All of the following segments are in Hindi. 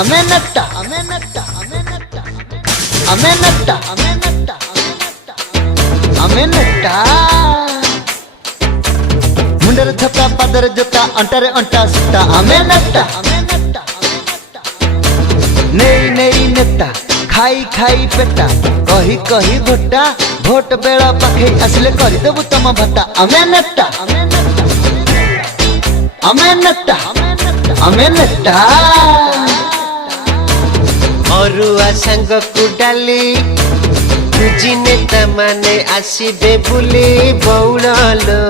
ଆମେ ନେତା ଆମେ ନେତା ଆମେ ନେତା ଆମେ ନେତା ଆମେ ନେତା ଆମେ ନେତା मुंडर छता पादर जोता अंटारे अंटा सुता आमे नेता नेई नेई नेता खाई खाई पेटा कही कही भोटा भोट बेला पाखे आसले करी देबु तम भत्ता आमे नेता आमे नेता आमे नेता अरुआ संग को डाली तुझी नेता माने आसीबे बुली बौड़लो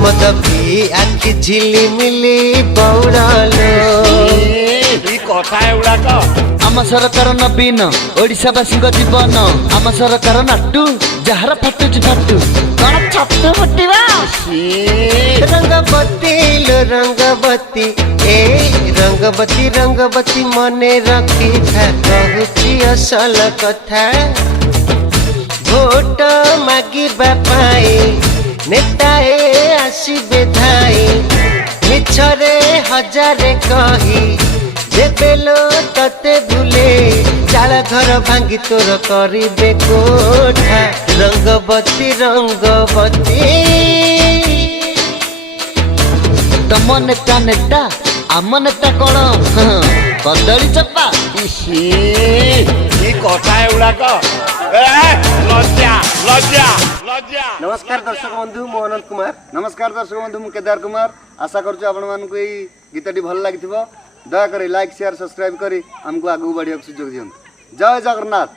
मत भी आखि झिलिमिली बौड़लो कथा एगुड़ाक आम सरकार नवीन ओडिशावासी जीवन आम सरकार नाटू जार फाटुची फाटू कौन छतु फुटवा रंगबती लो रंगबती ए रंगबती रंगबती मने रखी था कहूची असल कथा भोट मागिबा पाई नेताए आसीबे धाई मिछरे हजारे कही देबेलो तते भूले चाल घर भांगी तोर करिबे कोठा रंगबती रंगबती तम नेता नेता आम नेता कौन कदली चप्पा कथा एगुड़ाक लज्जा लज्जा लज्जा। नमस्कार दर्शक बंधु मो अनंत कुमार। नमस्कार दर्शक बंधु मु केदार कुमार। आशा करूँ आपण मानक यही गीतटी भल लगी दयाकोरी लाइक शेयर सब्सक्राइब करी हमको आगू बढ़िया सुजोग दियंतु। जय जगन्नाथ।